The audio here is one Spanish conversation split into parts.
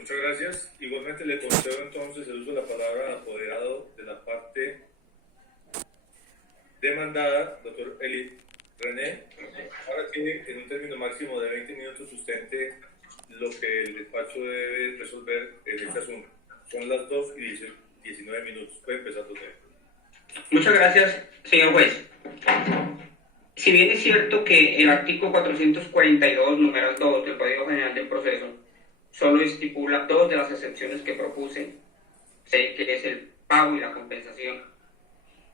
Muchas gracias. Igualmente le concedo entonces el uso de la palabra apoderado de la parte demandada, doctor Eli René, para que en un término máximo de 20 minutos sustente lo que el despacho debe resolver en este asunto. Son las 2:19 minutos. Puede empezar, doctor. Muchas gracias, señor juez. Si bien es cierto que el artículo 442, numeral 2 del Código General del Proceso solo estipula dos de las excepciones que propuse, que es el pago y la compensación,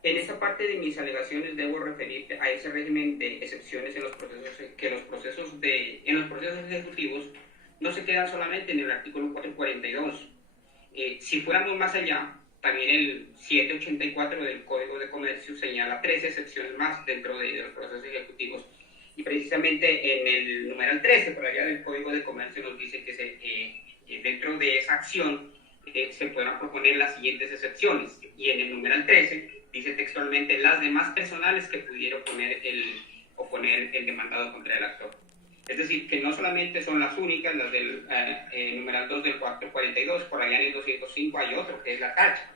en esta parte de mis alegaciones debo referirme a ese régimen de excepciones en los procesos, en los procesos ejecutivos no se quedan solamente en el artículo 442. Si fuéramos más allá, también el 784 del Código de Comercio señala 3 excepciones más dentro de los procesos ejecutivos. Y precisamente en el numeral 13, por allá del Código de Comercio, nos dice que dentro de esa acción se podrán proponer las siguientes excepciones. Y en el numeral 13 dice textualmente las demás personales que pudiera oponer el demandado contra el actor. Es decir, que no solamente son las únicas, las del numeral 2 del 442, por allá en el 205 hay otro, que es la tacha.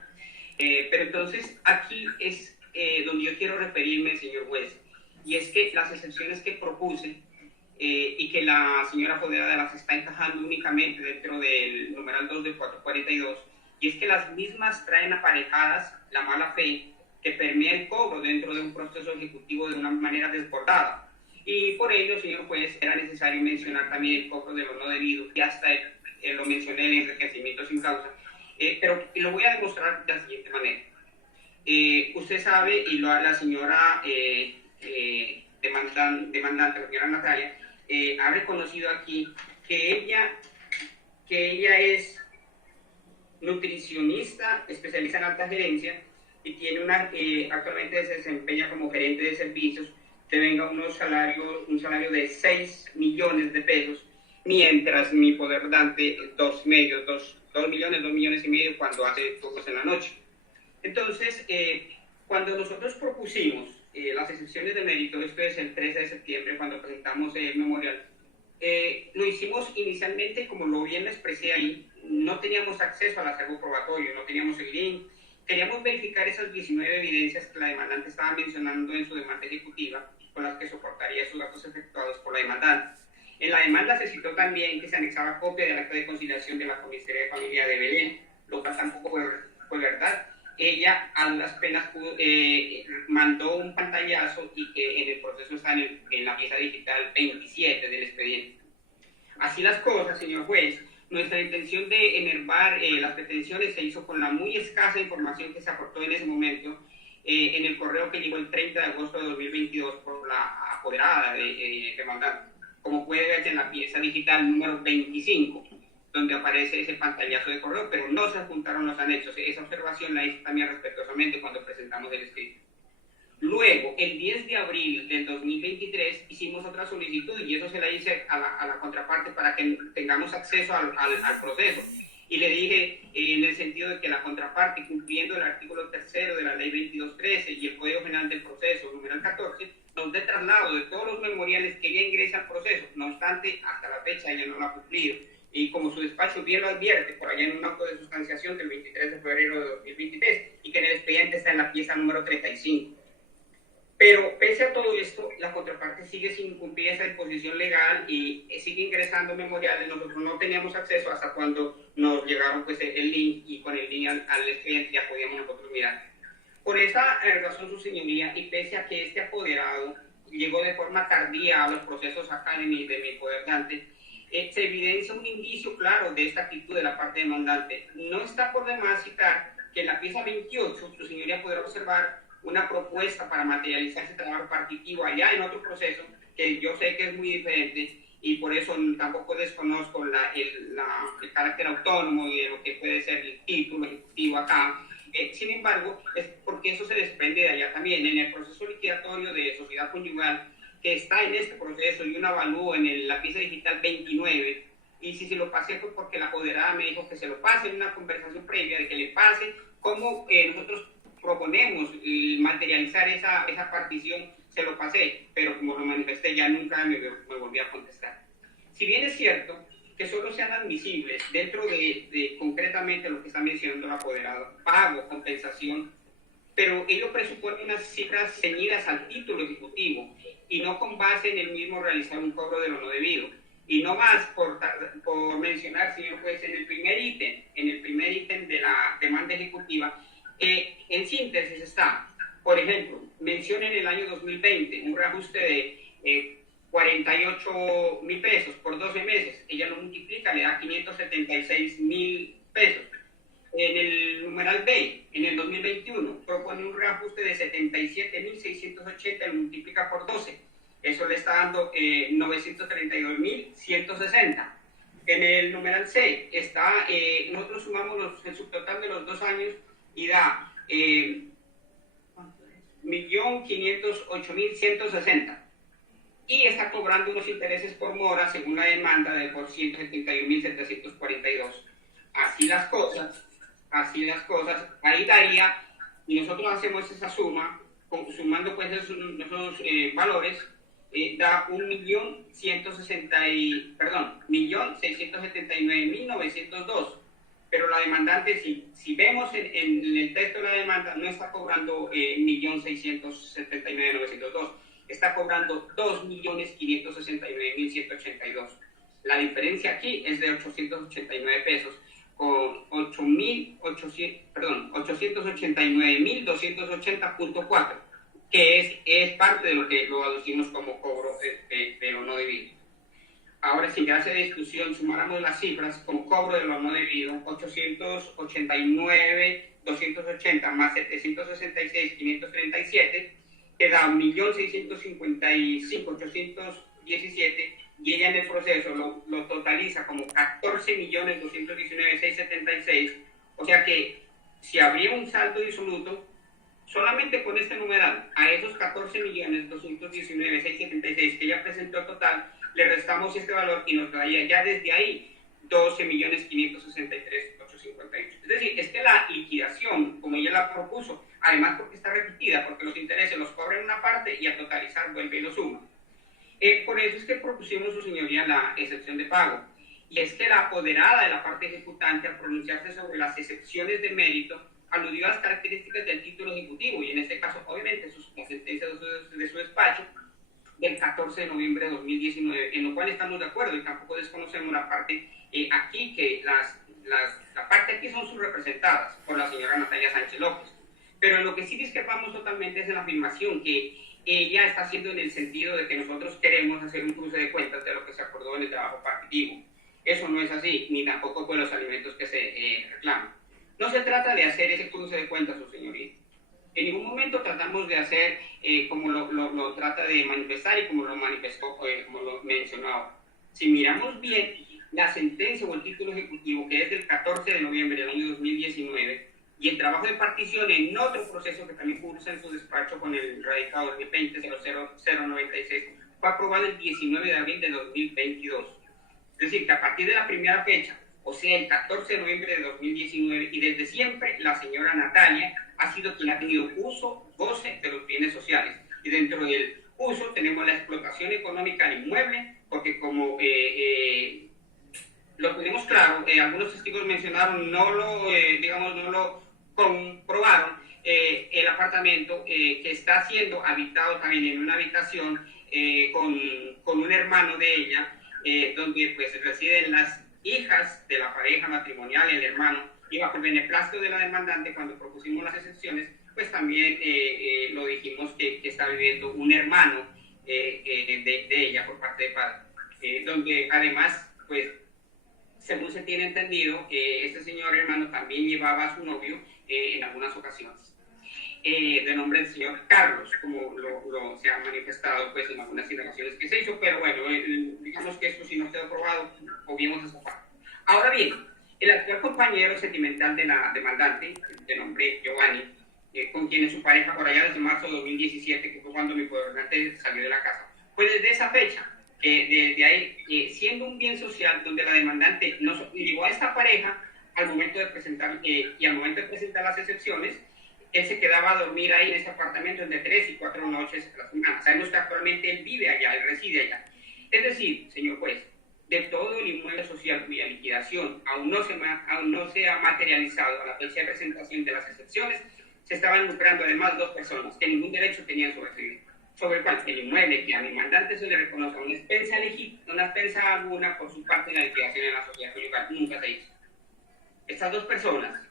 Pero entonces aquí es donde yo quiero referirme, señor juez, y es que las excepciones que propuse y que la señora apoderada las está encajando únicamente dentro del numeral 2 del 442, y es que las mismas traen aparejadas la mala fe que permea el cobro dentro de un proceso ejecutivo de una manera desbordada. Y por ello, señor juez, era necesario mencionar también el cobro de lo no debido, y hasta lo mencioné, el enriquecimiento sin causa, pero lo voy a demostrar de la siguiente manera. Usted sabe, y la señora demandante, la señora Natalia, ha reconocido aquí que ella es nutricionista, especialista en alta gerencia, y tiene actualmente se desempeña como gerente de servicios, que venga un salario de 6 millones de pesos, mientras mi poder dante 2 millones y medio cuando hace turnos en la noche. Entonces, cuando nosotros propusimos las excepciones de mérito, esto es el 13 de septiembre, cuando presentamos el memorial, lo hicimos inicialmente, como lo bien le expresé ahí, no teníamos acceso al acervo probatorio, no teníamos el link, queríamos verificar esas 19 evidencias que la demandante estaba mencionando en su demanda ejecutiva, con las que soportaría sus datos efectuados por la demandante. En la demanda se citó también que se anexaba copia del acta de conciliación de la Comisaría de Familia de Belén, lo cual tampoco fue verdad. Ella a duras penas mandó un pantallazo y que en el proceso está en la pieza digital 27 del expediente. Así las cosas, señor juez, nuestra intención de enervar las pretensiones se hizo con la muy escasa información que se aportó en ese momento en el correo que llegó el 30 de agosto de 2022 por la apoderada de demandante, como puede ver en la pieza digital número 25, donde aparece ese pantallazo de correo, pero no se adjuntaron los anexos. Esa observación la hice también respetuosamente cuando presentamos el escrito. Luego, el 10 de abril del 2023, hicimos otra solicitud y eso se la hice a la contraparte para que tengamos acceso al proceso. Y le dije, en el sentido de que la contraparte, cumpliendo el artículo 3 de la ley 2213 y el Código General del Proceso, numeral 14, nos dé traslado de todos los memoriales que ella ingresa al proceso. No obstante, hasta la fecha ella no lo ha cumplido. Y como su despacho bien lo advierte, por allá en un acto de sustanciación del 23 de febrero de 2023, y que en el expediente está en la pieza número 35. Pero pese a todo esto, la contraparte sigue sin cumplir esa disposición legal y sigue ingresando memoriales. Nosotros no teníamos acceso hasta cuando nos llegaron pues, el link, y con el link al expediente ya podíamos nosotros mirar. Por esa razón, su señoría, y pese a que este apoderado llegó de forma tardía a los procesos acá de mi poder dante, se evidencia un indicio claro de esta actitud de la parte demandante. No está por demás citar que en la pieza 28, su señoría podrá observar una propuesta para materializar ese trabajo partitivo allá en otro proceso, que yo sé que es muy diferente, y por eso tampoco desconozco el carácter autónomo de lo que puede ser el título ejecutivo acá. Sin embargo, es porque eso se desprende de allá también. En el proceso liquidatorio de sociedad conyugal, que está en este proceso, y un avalúo en la pieza digital 29, y si se lo pasé fue porque la apoderada me dijo que se lo pase en una conversación previa, de que le pase cómo nosotros proponemos materializar esa partición. Se lo pasé, pero como lo manifesté ya nunca me volví a contestar. Si bien es cierto que solo sean admisibles dentro de concretamente lo que está mencionando el apoderado, pago, compensación, pero ello presupone unas cifras ceñidas al título ejecutivo y no con base en el mismo realizar un cobro de lo no debido. Y no más por mencionar, señor juez, en el primer ítem de la demanda ejecutiva, en síntesis está, por ejemplo, menciona en el año 2020 un reajuste de 48.000 pesos por 12 meses. Ella lo multiplica, le da 576.000 pesos. En el numeral B, en el 2021, propone un reajuste de 77.680, lo multiplica por 12. Eso le está dando 932.160. En el numeral C está, nosotros sumamos el subtotal de los 2 años y da 1.508.160. Y está cobrando unos intereses por mora, según la demanda, de por 171.742. Así las cosas, ahí daría, y nosotros hacemos esa suma, sumando pues esos valores, da 1.679.902. Pero la demandante, si vemos en el texto de la demanda, no está cobrando 1.679.902, está cobrando 2.569.182. La diferencia aquí es de 889 pesos, con 889.280.4, que es parte de lo que lo aducimos como cobro de lo no debido. Ahora, sin gracia de discusión, sumáramos las cifras como cobro de lo no debido: 889.280 más 766.537, que da 1.655.817, y ella en el proceso lo totaliza como 14.219.676. O sea que si habría un saldo disoluto, solamente con este numeral, a esos 14.219.676 que ella presentó total, le restamos este valor y nos daría ya desde ahí 12.563.858. Es decir, es que la liquidación, como ella la propuso, además porque está repetida, porque los intereses los cobra en una parte y al totalizar vuelve y lo suma. Por eso es que propusimos, su señoría, la excepción de pago. Y es que la apoderada de la parte ejecutante, al pronunciarse sobre las excepciones de mérito, aludió a las características del título ejecutivo, y en este caso, obviamente, la sentencia de su despacho del 14 de noviembre de 2019, en lo cual estamos de acuerdo, y tampoco desconocemos la parte aquí, que la parte aquí son subrepresentadas por la señora Natalia Sánchez López. Pero en lo que sí discrepamos totalmente es en la afirmación que ella está haciendo, en el sentido de que nosotros queremos hacer un cruce de cuentas de lo que se acordó en el trabajo partitivo. Eso no es así, ni tampoco con los alimentos que se reclaman. No se trata de hacer ese cruce de cuentas, su señoría. En ningún momento tratamos de hacer como lo trata de manifestar y como lo manifestó, como lo mencionaba. Si miramos bien la sentencia o el título ejecutivo, que es del 14 de noviembre del año 2019, y el trabajo de partición en otro proceso que también cursa en su despacho con el radicado 2020-00096, fue aprobado el 19 de abril de 2022. Es decir, que a partir de la primera fecha, o sea, el 14 de noviembre de 2019, y desde siempre, la señora Natalia ha sido quien ha tenido uso, goce de los bienes sociales. Y dentro del uso tenemos la explotación económica del inmueble, porque como lo tenemos claro, algunos testigos mencionaron, no lo comprobaron, el apartamento que está siendo habitado también en una habitación con un hermano de ella, donde pues residen las hijas de la pareja matrimonial, el hermano, y bajo el beneplácito de la demandante, cuando propusimos las excepciones, pues también lo dijimos que está viviendo un hermano de ella por parte de padre, donde además, pues, según se tiene entendido, este señor hermano también llevaba a su novio en algunas ocasiones, de nombre del señor Carlos, como se ha manifestado pues en algunas indagaciones que se hizo, pero bueno, digamos que esto, si no quedó probado, obviemos esa parte. Ahora bien, el actual compañero sentimental de la demandante, de nombre Giovanni, con quien es su pareja por allá desde marzo de 2017, que fue cuando mi gobernante salió de la casa, pues desde esa fecha, desde ahí, siendo un bien social donde la demandante llevó a esta pareja al momento de presentar, y al momento de presentar las excepciones, él se quedaba a dormir ahí en ese apartamento entre 3 y 4 noches a la semana. Sabemos que actualmente él vive allá, él reside allá. Es decir, señor juez, de todo el inmueble social cuya liquidación aún no se ha materializado a la fecha de presentación de las excepciones, se estaban lucrando además dos personas que ningún derecho tenían sobre sí, sobre el cual el inmueble que a mi mandante se le reconoce una expensa alguna por su parte en la liquidación en la sociedad conyugal nunca se hizo. Estas dos personas,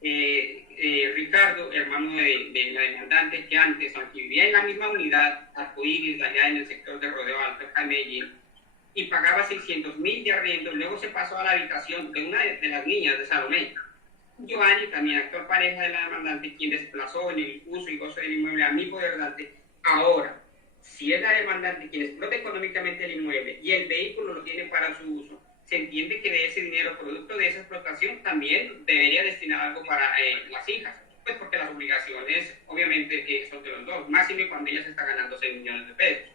Ricardo, hermano de la demandante, que antes, aunque vivía en la misma unidad, Arcoíris, allá en el sector de Rodeo Alto, acá en Medellín, y pagaba 600.000 de arriendo, luego se pasó a la habitación de una de las niñas de Salomé. Giovanni, también actual pareja de la demandante, quien desplazó en el uso y gozo del inmueble a mi poderante, ahora, si es la demandante quien explota económicamente el inmueble y el vehículo lo tiene para su uso, se entiende que de ese dinero, producto de esa explotación, también debería destinar algo para las hijas, pues porque las obligaciones, obviamente, son de los dos, máxime cuando ella se está ganando 6 millones de pesos.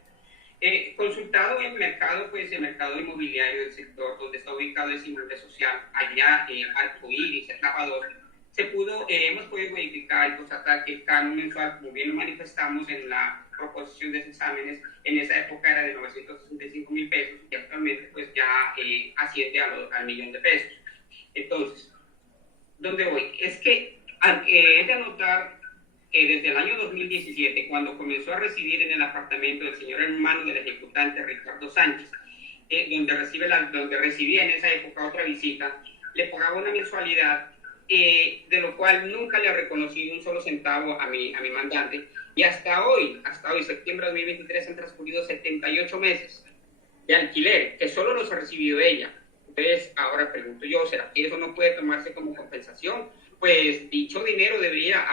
Consultado el mercado, pues el mercado inmobiliario del sector donde está ubicado ese inmueble social, allá en Arcoíris, etapa 2, hemos podido verificar y constatar que el canon mensual, como bien lo manifestamos en la proposición de exámenes, en esa época era de 965.000 pesos y actualmente pues ya asciende al millón de pesos. Entonces, ¿dónde voy? Es que es de anotar que desde el año 2017, cuando comenzó a residir en el apartamento del señor hermano del ejecutante Ricardo Sánchez, donde recibía en esa época otra visita, le pagaba una mensualidad de lo cual nunca le ha reconocido un solo centavo a mi mandante, y hasta hoy, septiembre de 2023, han transcurrido 78 meses de alquiler, que solo los ha recibido ella. Entonces, ahora pregunto yo, ¿será que eso no puede tomarse como compensación? Pues dicho dinero debería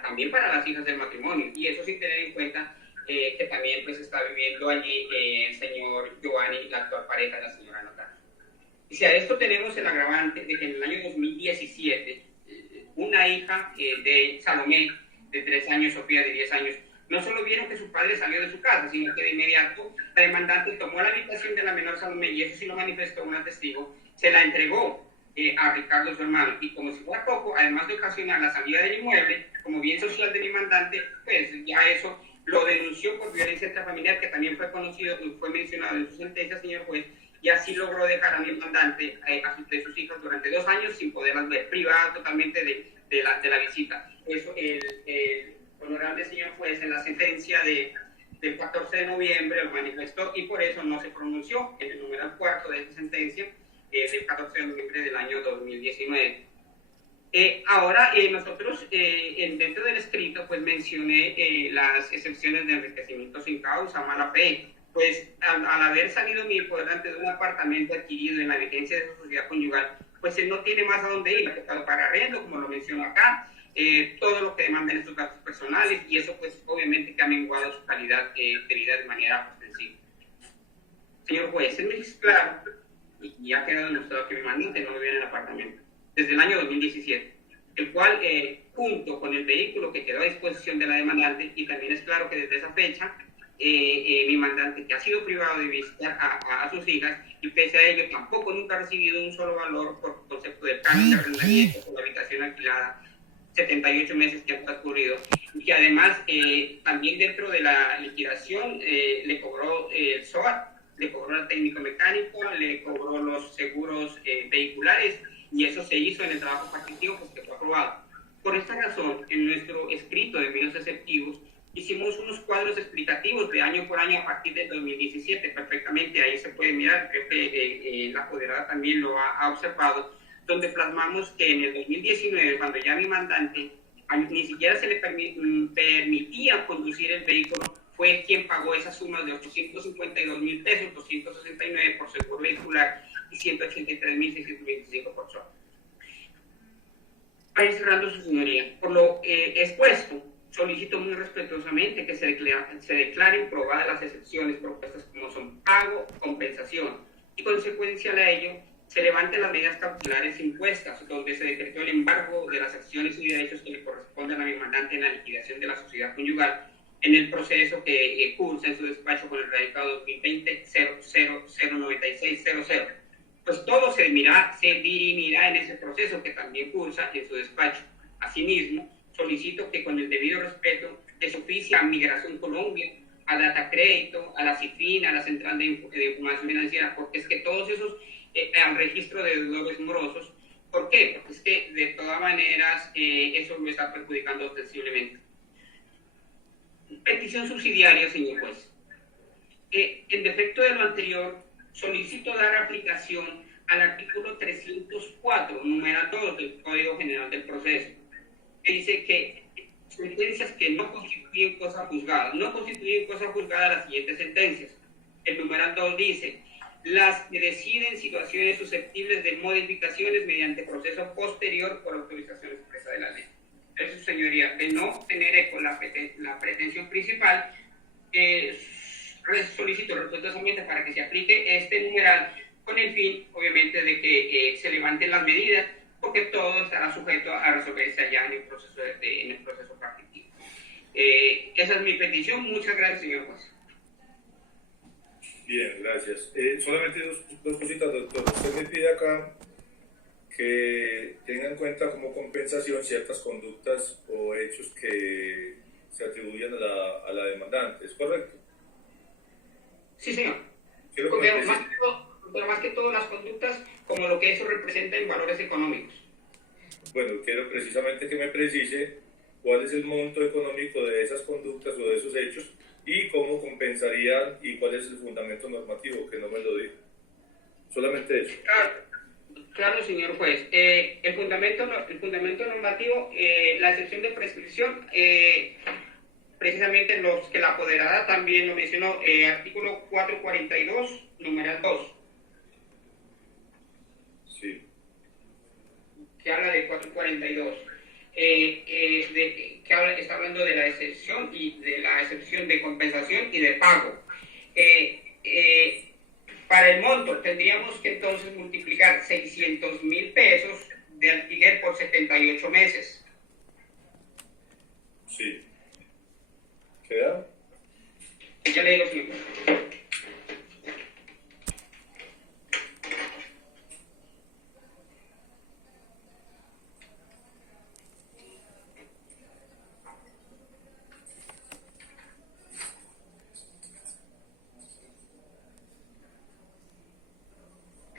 también para las hijas del matrimonio, y eso sin tener en cuenta que también pues está viviendo allí el señor Giovanni, la actual pareja de la señora Natalia. Y si a esto tenemos el agravante de que en el año 2017, una hija de Salomé, de 3 años, Sofía, de 10 años, no solo vieron que su padre salió de su casa, sino que de inmediato la demandante tomó la habitación de la menor Salomé, y eso sí lo manifestó una testigo, se la entregó a Ricardo, su hermano, y como si fuera poco, además de ocasionar la salida del inmueble, como bien social de mi mandante, pues ya eso lo denunció por violencia intrafamiliar, que también fue conocido, fue mencionado en su sentencia, señor juez, y así logró dejar a mi mandante de sus hijas durante 2 años sin poderlas ver, privada totalmente de la visita. Eso el honorable señor juez en la sentencia del 14 de noviembre lo manifestó, y por eso no se pronunció en el numeral 4 de esta sentencia del 14 de noviembre del año 2019. Ahora, nosotros dentro del escrito pues mencioné las excepciones de enriquecimiento sin causa, mala fe. Pues al haber salido mi poderante de un apartamento adquirido en la vigencia de su sociedad conyugal, pues él no tiene más a dónde ir, ha tocado para arrendo, como lo menciono acá, todo lo que demandan estos datos personales, y eso pues obviamente que ha menguado su calidad de vida de manera ostensiva. Señor juez, es muy claro, y ha quedado demostrado que mi mandante no vivía en el apartamento desde el año 2017, el cual junto con el vehículo que quedó a disposición de la demandante, y también es claro que desde esa fecha mi mandante, que ha sido privado de visitar a sus hijas, y pese a ello tampoco nunca ha recibido un solo valor por concepto de canon de arrendamiento por la habitación alquilada, 78 meses que han transcurrido, y que además también dentro de la liquidación le cobró el SOAT, le cobró el técnico mecánico, le cobró los seguros vehiculares, y eso se hizo en el trabajo partitivo pues, que fue aprobado. Por esta razón, en nuestro escrito de medios exceptivos, hicimos unos cuadros explicativos de año por año a partir del 2017, perfectamente, ahí se puede mirar, creo que la apoderada también lo ha observado, donde plasmamos que en el 2019, cuando ya mi mandante ni siquiera se le permitía conducir el vehículo, fue quien pagó esa suma de 852.000 pesos, 269 por seguro vehicular y 183.625 por SOAT. Para ir cerrando, su señoría, por lo expuesto, solicito muy respetuosamente que se declaren probadas las excepciones propuestas como son pago, compensación, y consecuencia a ello se levanten las medidas cautelares impuestas, donde se decretó el embargo de las acciones y derechos que le corresponden a mi mandante en la liquidación de la sociedad conyugal en el proceso que cursa en su despacho con el radicado 2020-009600. Pues todo se dirimirá en ese proceso que también cursa en su despacho. Asimismo, solicito que con el debido respeto de su oficia a Migración Colombia a Data Crédito, a la CIFIN, a la Central de Información Financiera, porque es que todos esos al registro de deudores morosos. ¿Por qué? Porque es que de todas maneras eso lo está perjudicando ostensiblemente. Petición subsidiaria, señor juez. En defecto de lo anterior, solicito dar aplicación al artículo 304, numeral 2 del Código General del Proceso, que dice que sentencias que no constituyen cosa juzgada. No constituyen cosa juzgada las siguientes sentencias. El numeral 2 dice: las que deciden situaciones susceptibles de modificaciones mediante proceso posterior por autorización expresa de la ley. Eso, señoría, de no tener eco la pretensión principal, solicito respetuosamente para que se aplique este numeral con el fin, obviamente, de que se levanten las medidas, porque todo estará sujeto a resolverse allá en el proceso, en el proceso práctico. Esa es mi petición. Muchas gracias, señor juez. Bien, gracias. Solamente dos cositas, doctor. Usted me pide acá que tenga en cuenta como compensación ciertas conductas o hechos que se atribuyen a la demandante. ¿Es correcto? Sí, señor. Quiero Pero más que todo las conductas como lo que eso representa en valores económicos. Bueno, quiero precisamente que me precise cuál es el monto económico de esas conductas o de esos hechos y cómo compensarían y cuál es el fundamento normativo, que no me lo dijo. Solamente eso. Claro, señor juez. El fundamento normativo, la excepción de prescripción, precisamente los que la apoderada también lo mencionó, artículo 442, numeral 2. Sí. Que habla de 442. Está hablando de la excepción y de la excepción de compensación y de pago. Para el monto tendríamos que entonces multiplicar 600.000 pesos de alquiler por 78 meses. Sí. ¿Queda? Ya le digo, señor.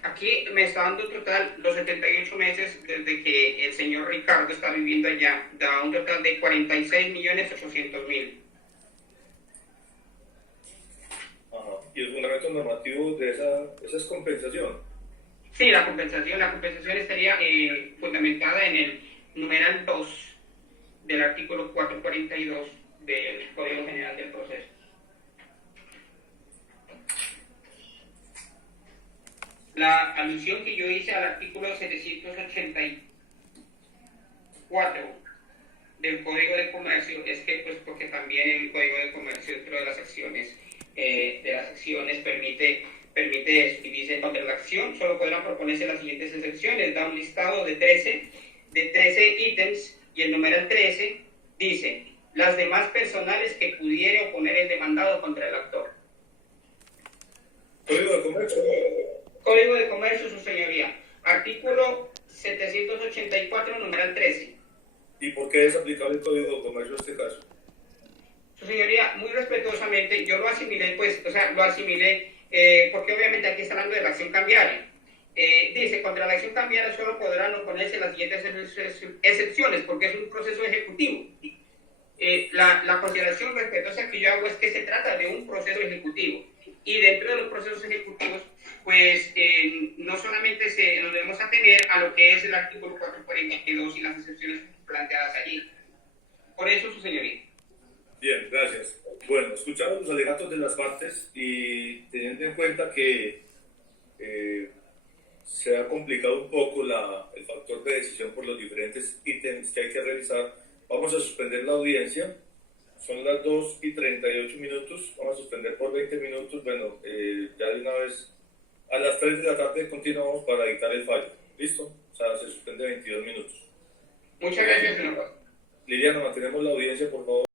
Aquí me está dando total los 78 meses desde que el señor Ricardo está viviendo allá, da un total de 46.800.000. Ajá. ¿Y el fundamento normativo de esa es compensación? Sí, la compensación estaría fundamentada en el numeral 2 del artículo 442 del Código General del Proceso. La alusión que yo hice al artículo 784 del Código de Comercio es que, pues, porque también el Código de Comercio dentro de las acciones permite eso, y dice: contra la acción solo podrán proponerse las siguientes excepciones. Da un listado de 13 ítems, y el numeral 13 dice: las demás personales que pudiere oponer el demandado contra el actor. Código de Comercio. Código de Comercio, su señoría. Artículo 784, numeral 13. ¿Y por qué es aplicable el Código de Comercio en este caso? Su señoría, muy respetuosamente, yo lo asimilé, porque obviamente aquí está hablando de la acción cambiaria. Dice: contra la acción cambiaria solo podrán oponerse las siguientes excepciones, porque es un proceso ejecutivo. La consideración respetuosa que yo hago es que se trata de un proceso ejecutivo, y dentro de los procesos ejecutivos, pues no solamente nos debemos atener a lo que es el artículo 442 y las excepciones planteadas allí. Por eso, su señoría. Bien, gracias. Bueno, escuchamos los alegatos de las partes y teniendo en cuenta que se ha complicado un poco el factor de decisión por los diferentes ítems que hay que revisar, vamos a suspender la audiencia. Son las 2:38. Vamos a suspender por 20 minutos. Bueno, ya de una vez a las 3 de la tarde continuamos para dictar el fallo. ¿Listo? O sea, se suspende 22 minutos. Muchas gracias, señor. Liliana, mantenemos la audiencia, por favor.